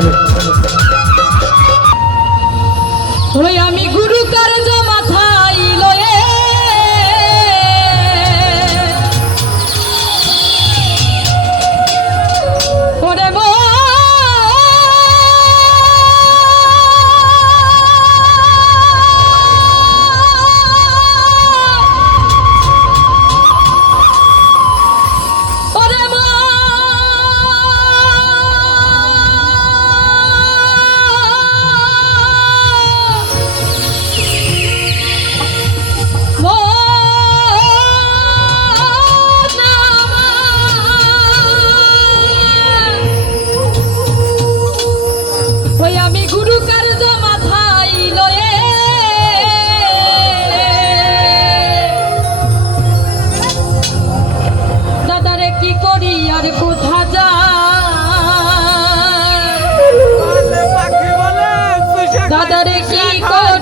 helmet.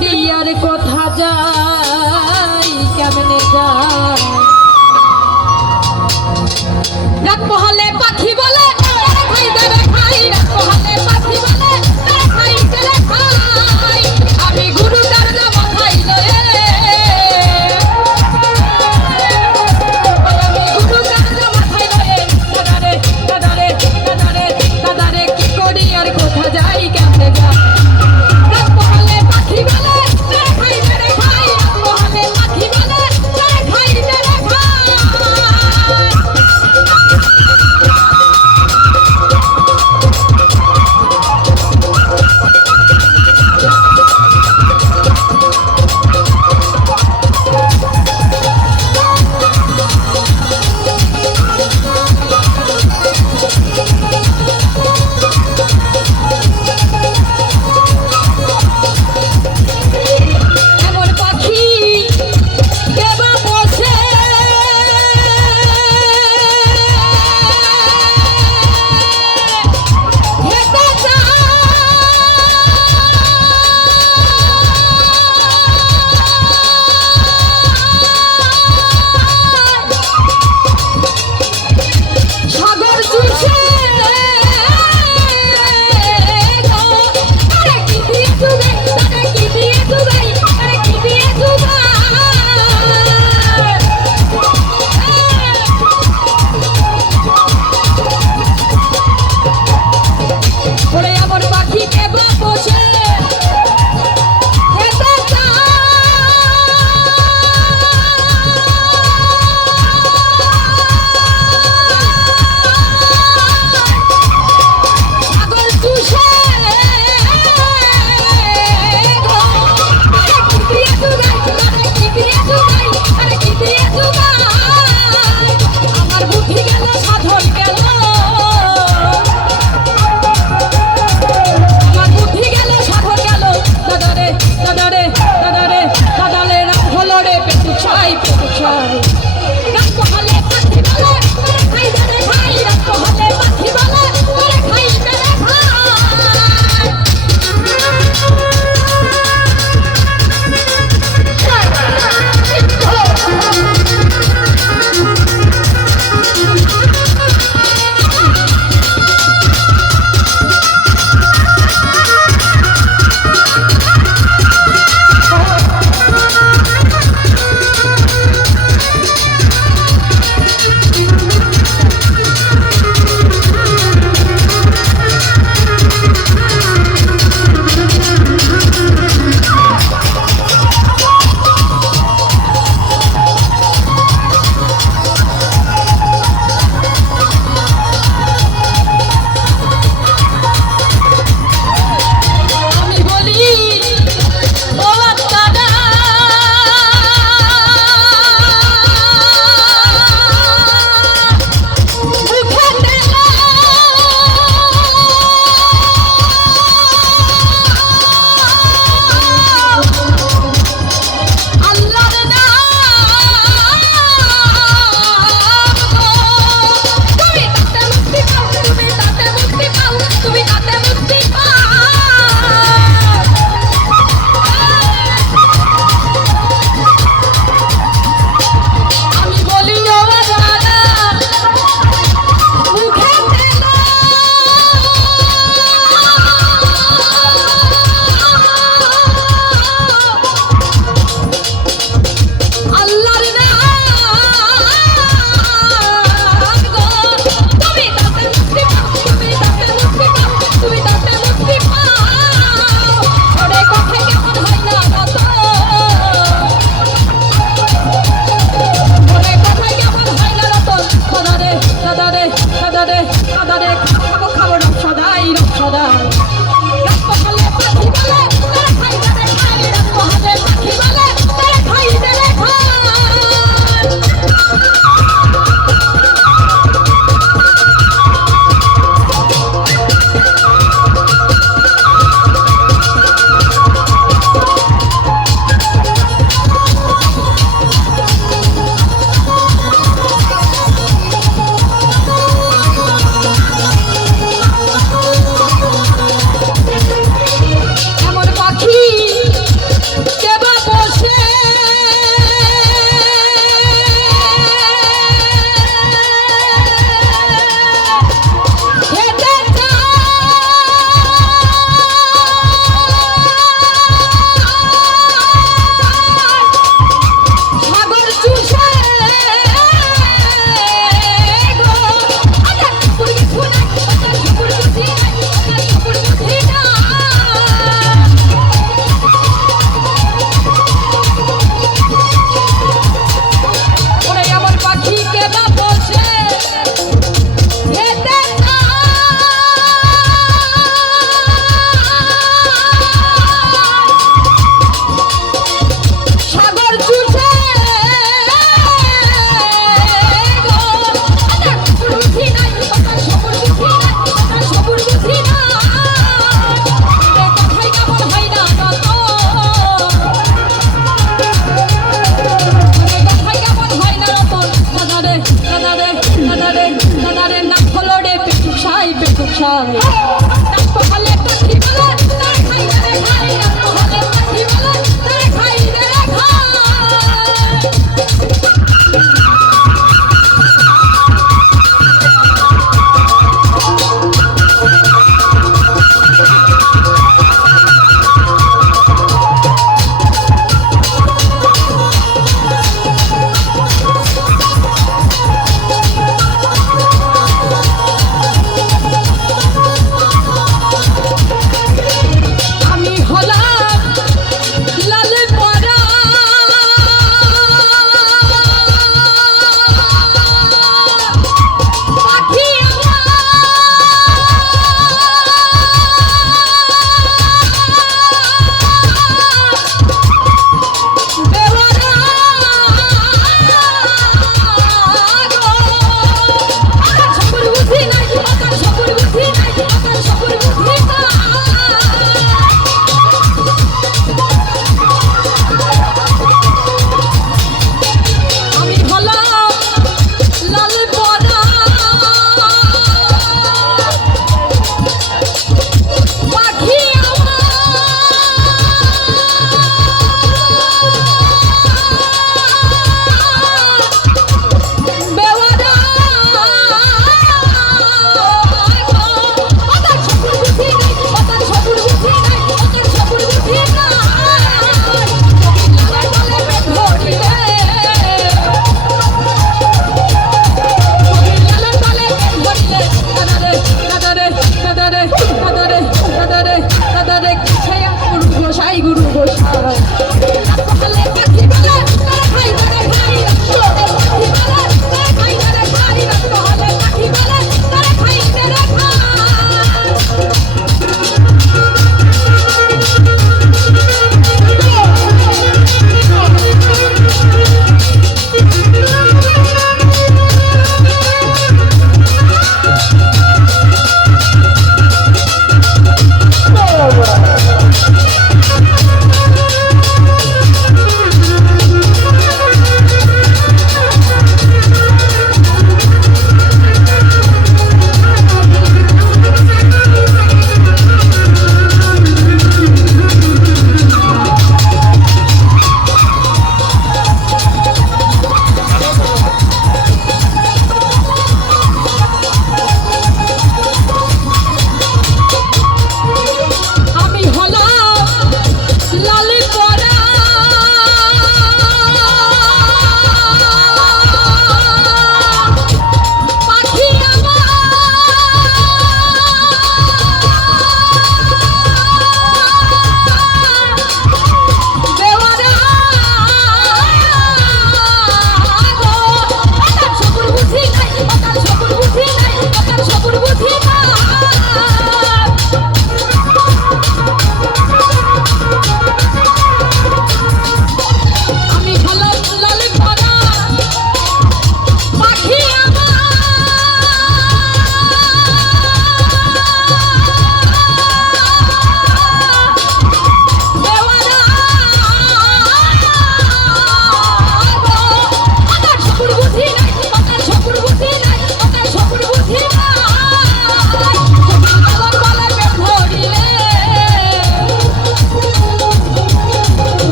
কি কথা আর কোথা যাই কেমনে যাই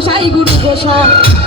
গোসাই গুরু গোসাই।